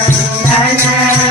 la la